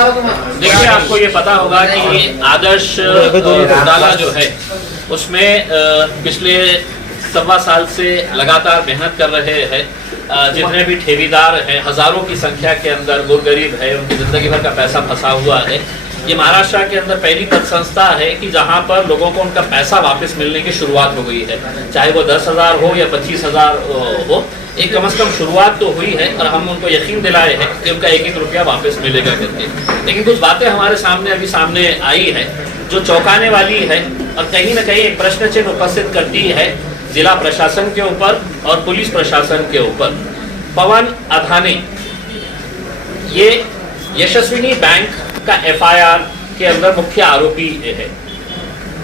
देखिए, आपको ये पता होगा कि आदर्श घोटाला जो है उसमें पिछले 1.25 साल से लगातार मेहनत कर रहे हैं। जितने भी ठेकेदार हैं, हजारों की संख्या के अंदर गुरगरीब है, उनकी जिंदगी भर का पैसा फंसा हुआ है। ये महाराष्ट्र के अंदर पहली पद संस्था है कि जहां पर लोगों को उनका पैसा वापस मिलने की शुरुआत हो गई है, चाहे वो 10,000 हो या 25,000 हो। एक कम से कम शुरुआत तो हुई है और हम उनको यकीन दिलाए हैं कि उनका 1-1 रुपया वापस मिलेगा करके। लेकिन कुछ बातें हमारे सामने अभी सामने आई है जो चौंकाने वाली है और कहीं ना कहीं एक प्रश्न चिन्ह उपस्थित करती है जिला प्रशासन के ऊपर और पुलिस प्रशासन के ऊपर। पवन अधाने ये यशस्विनी बैंक का एफआईआर के अंदर मुख्य आरोपी है।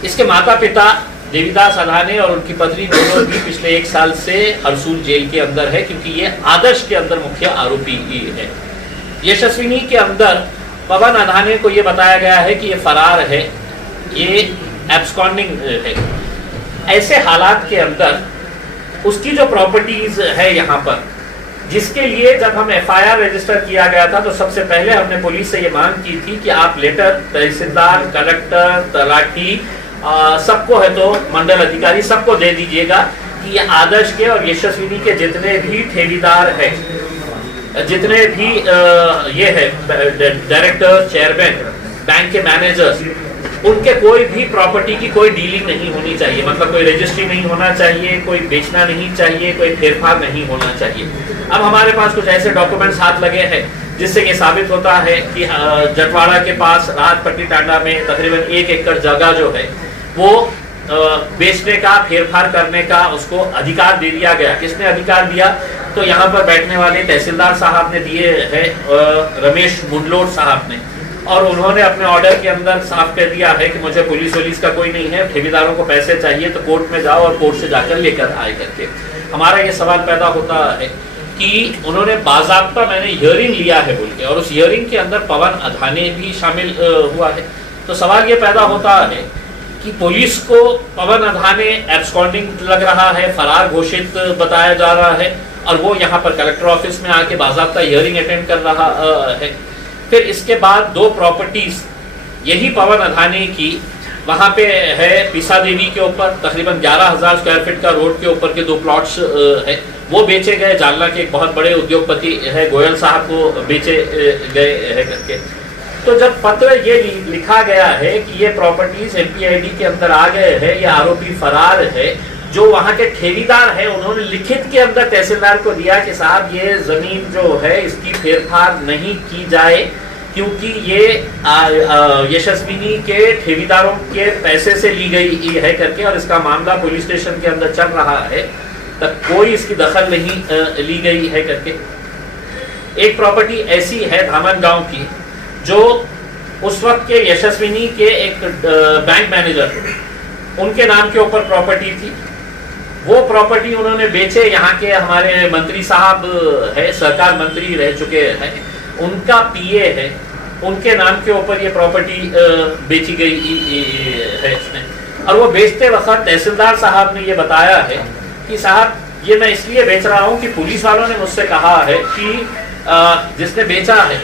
इसके माता पिता देवीदास अधाने और उनकी पत्नी दोनों भी पिछले 1 साल से हरसूल जेल के अंदर है, क्योंकि ये आदर्श के अंदर मुख्य आरोपी है। यशस्विनी के अंदर पवन अधाने को ये बताया गया है कि ये फरार है, ये एब्सकॉन्डिंग है। ऐसे हालात के अंदर उसकी जो प्रॉपर्टीज है यहाँ पर, जिसके लिए जब हम एफआईआर रजिस्टर किया गया था तो सबसे पहले हमने पुलिस से ये मांग की थी कि आप लेटर तहसीलदार, कलेक्टर, तलाठी, सबको है तो मंडल अधिकारी सबको दे दीजिएगा कि ये आदर्श के और यशस्विनी के जितने भी ठेकेदार हैं, जितने भी ये है डायरेक्टर, चेयरमैन, बैंक के मैनेजर्स, उनके कोई भी प्रॉपर्टी की कोई डीलिंग नहीं होनी चाहिए। मतलब कोई रजिस्ट्री नहीं होना चाहिए, कोई बेचना नहीं चाहिए, कोई फेरफार नहीं होना चाहिए। अब हमारे पास कुछ ऐसे डॉक्यूमेंट्स हाथ लगे हैं जिससे ये साबित होता है कि जटवाड़ा के पास राहत पट्टी टांडा में तकरीबन 1 एकड़ जगह जो है वो बेचने का, फेरफार करने का उसको अधिकार दे दिया गया। किसने अधिकार दिया? तो यहाँ पर बैठने वाले तहसीलदार साहब ने दिए हैं, रमेश मुंडलोट साहब ने, और उन्होंने अपने ऑर्डर के अंदर साफ कर दिया है कि मुझे पुलिस वुलिस का कोई नहीं है, ठेकेदारों को पैसे चाहिए तो कोर्ट में जाओ और कोर्ट से जाकर लेकर आए करके। हमारा ये सवाल पैदा होता है कि उन्होंने बाज़ाब्ता मैंने हियरिंग लिया है बोल के, और उस हियरिंग के अंदर पवन अधाने भी शामिल हुआ है। तो सवाल ये पैदा होता है कि पुलिस को पवन अधाने एब्सकॉन्डिंग लग रहा है, फरार घोषित बताया जा रहा है, और वो यहाँ पर कलेक्टर ऑफिस में आके बाज़ाब्ता हियरिंग अटेंड कर रहा है। फिर इसके बाद 2 प्रॉपर्टीज यही पवन अधाने की वहाँ पे है पीसा देवी के ऊपर, तकरीबन 11,000 स्क्वायर फीट का रोड के ऊपर के 2 प्लॉट्स है, वो बेचे गए। जालना के एक बहुत बड़े उद्योगपति है गोयल साहब को बेचे गए है करके। तो जब पत्र ये लिखा गया है कि ये प्रॉपर्टीज एमपीआईडी के अंदर आ गए हैं, ये आरोपी फरार है, जो वहाँ के ठेकेदार है उन्होंने लिखित के अंदर तहसीलदार को दिया कि साहब ये जमीन जो है इसकी फेरफार नहीं की जाए, क्योंकि ये यशस्विनी के ठेकेदारों के पैसे से ली गई है करके, और इसका मामला पुलिस स्टेशन के अंदर चल रहा है, तब कोई इसकी दखल नहीं ली गई है करके। एक प्रॉपर्टी ऐसी है धामन गांव की, जो उस वक्त के यशस्विनी के एक बैंक मैनेजर उनके नाम के ऊपर प्रॉपर्टी थी। वो प्रॉपर्टी उन्होंने बेचे। यहाँ के हमारे मंत्री साहब है, सरकार मंत्री रह चुके हैं, उनका पीए है, उनके नाम के ऊपर ये प्रॉपर्टी बेची गई है इसमें। और वो बेचते वक्त तहसीलदार साहब ने ये बताया है कि साहब ये मैं इसलिए बेच रहा हूँ कि पुलिस वालों ने मुझसे कहा है कि जिसने बेचा है,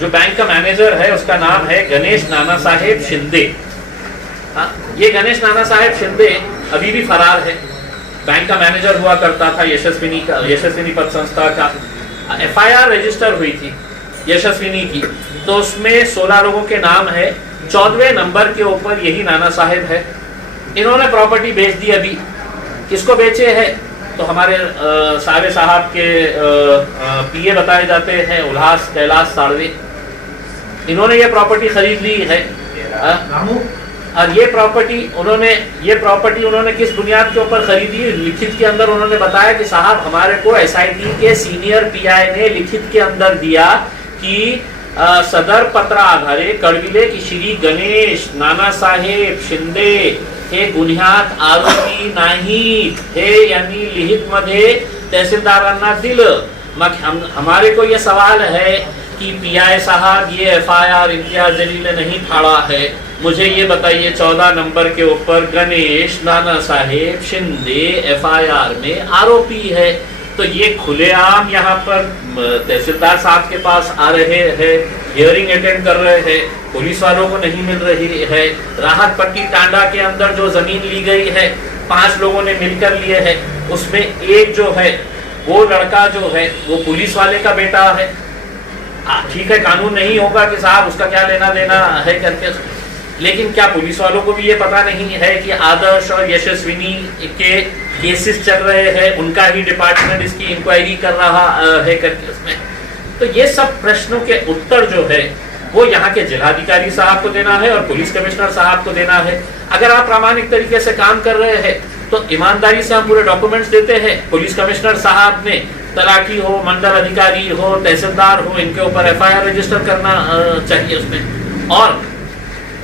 जो बैंक का मैनेजर है, उसका नाम है गणेश नाना साहेब शिंदे। हाँ, ये गणेश नाना साहेब शिंदे अभी भी फरार है। बैंक का मैनेजर हुआ करता था यशस्विनी पद संस्था का। एफआईआर रजिस्टर हुई थी यशस्विनी की, तो उसमें 16 लोगों के नाम है। 14वें नंबर के ऊपर यही नाना साहेब है। इन्होंने प्रॉपर्टी बेच दी। अभी किसको बेचे हैं? तो हमारे सावे साहब के पीए बताए जाते हैं उल्लास कैलाश साड़वे। इन्होंने ये प्रॉपर्टी खरीद ली है। और ये प्रॉपर्टी उन्होंने किस बुनियाद के ऊपर खरीदी? लिखित के अंदर उन्होंने बताया कि साहब हमारे को एसआईटी के सीनियर पीआई ने लिखित के अंदर दिया कि सदर पत्र आधारे कळविले की श्री गणेश नाना साहेब शिंदे हे गुन्ह्यात आरोपी नाही हे यांनी लिखित मध्ये तहसीलदारांना दिलं। मग हमारे को ये सवाल है कि पीआई साहब ये एफआईआर इम्तियाज जलील ने नहीं फाड़ा है, मुझे ये बताइए 14 नंबर के ऊपर गणेश नाना साहेब शिंदे एफआईआर में आरोपी है, तो ये खुलेआम यहाँ पर तहसीलदार साहब के पास आ रहे हैं, हियरिंग अटेंड कर रहे हैं, पुलिस वालों को नहीं मिल रही है। राहत पट्टी टांडा के अंदर जो जमीन ली गई है 5 लोगों ने मिलकर लिए है, उसमें एक जो है वो लड़का जो है वो पुलिस वाले का बेटा है। ठीक है, कानून नहीं होगा कि साहब उसका क्या लेना देना है करके, लेकिन क्या पुलिस वालों को भी ये पता नहीं है कि आदर्श और यशस्विनी के केसेस चल रहे हैं, उनका ही डिपार्टमेंट इसकी इंक्वायरी कर रहा है करके उसमें। तो ये सब प्रश्नों के उत्तर जो है वो यहाँ के जिलाधिकारी साहब को देना है और पुलिस कमिश्नर साहब को देना है। अगर आप प्रामाणिक तरीके से काम कर रहे हैं तो ईमानदारी से हम पूरे डॉक्यूमेंट्स देते हैं। पुलिस कमिश्नर साहब ने तलाकी हो, मंडल अधिकारी हो, तहसीलदार हो, इनके ऊपर FIR रजिस्टर करना चाहिए उसमें। और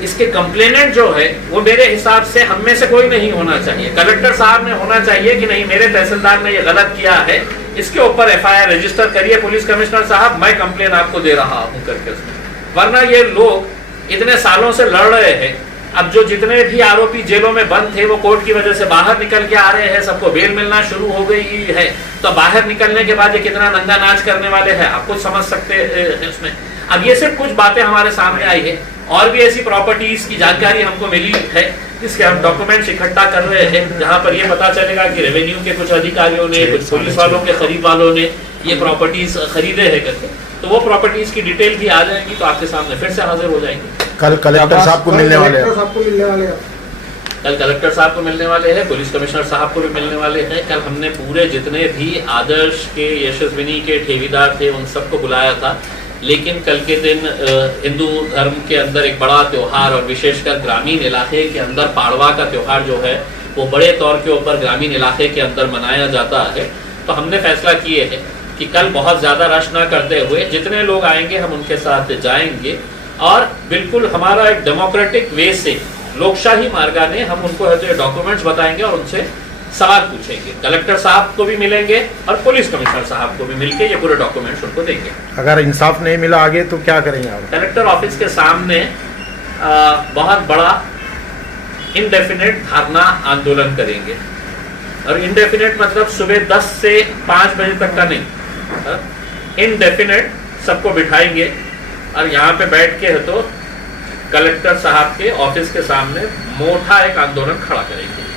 इसके कंप्लेनेंट जो है वो मेरे हिसाब से हम में से कोई नहीं होना चाहिए। कलेक्टर साहब ने होना चाहिए कि नहीं, मेरे तहसीलदार ने ये गलत किया है, इसके ऊपर FIR रजिस्टर करिए पुलिस कमिश्नर साहब, मैं कंप्लेन आपको दे रहा हूँ करके उसमें। वरना ये लोग इतने सालों से लड़ रहे हैं, अब जो जितने भी आरोपी जेलों में बंद थे वो कोर्ट की वजह से बाहर निकल के आ रहे हैं, सबको बेल मिलना शुरू हो गई है। तो बाहर निकलने के बाद ये कितना नंगा नाच करने वाले हैं आप कुछ समझ सकते हैं उसमें। अब ये सिर्फ कुछ बातें हमारे सामने आई है, और भी ऐसी प्रॉपर्टीज की जानकारी हमको मिली है जिसके हम डॉक्यूमेंट्स इकट्ठा कर रहे हैं, जहां पर ये पता चलेगा कि रेवेन्यू के कुछ अधिकारियों ने, कुछ पुलिस वालों के खरीद वालों ने ये प्रॉपर्टीज खरीदे हैं करके। तो वो प्रॉपर्टीज की डिटेल भी आ जाएगी तो आपके सामने फिर से हाजिर हो जाएंगे। कल कलेक्टर साहब को मिलने वाले हैं, कल कलेक्टर साहब को मिलने वाले हैं, पुलिस कमिश्नर साहब को भी मिलने वाले हैं। कल हमने पूरे जितने भी आदर्श के, यशस्विनी के ठेकेदार थे उन सबको बुलाया था, लेकिन कल के दिन हिंदू धर्म के अंदर एक बड़ा त्योहार और विशेषकर ग्रामीण इलाके के अंदर पाड़वा का त्योहार जो है वो बड़े तौर के ऊपर ग्रामीण इलाके के अंदर मनाया जाता है। तो हमने फैसला किए है कि कल बहुत ज़्यादा रश ना करते हुए जितने लोग आएंगे हम उनके साथ जाएंगे और बिल्कुल हमारा एक डेमोक्रेटिक वे से, लोकशाही मार्गाने हम उनको डॉक्यूमेंट्स बताएंगे और उनसे सवाल पूछेंगे। कलेक्टर साहब को भी मिलेंगे और पुलिस कमिश्नर साहब को भी मिलके ये पूरे डॉक्यूमेंट्स उनको देंगे। अगर इंसाफ नहीं मिला आगे तो क्या करेंगे आप? कलेक्टर ऑफिस के सामने बहुत बड़ा इनडेफिनेट धरना आंदोलन करेंगे। और इनडेफिनेट मतलब सुबह 10 से 5 बजे तक का नहीं, इनडेफिनेट सबको बिठाएंगे और यहाँ पे बैठ के है तो कलेक्टर साहब के ऑफिस के सामने मोटा एक आंदोलन खड़ा करेंगे।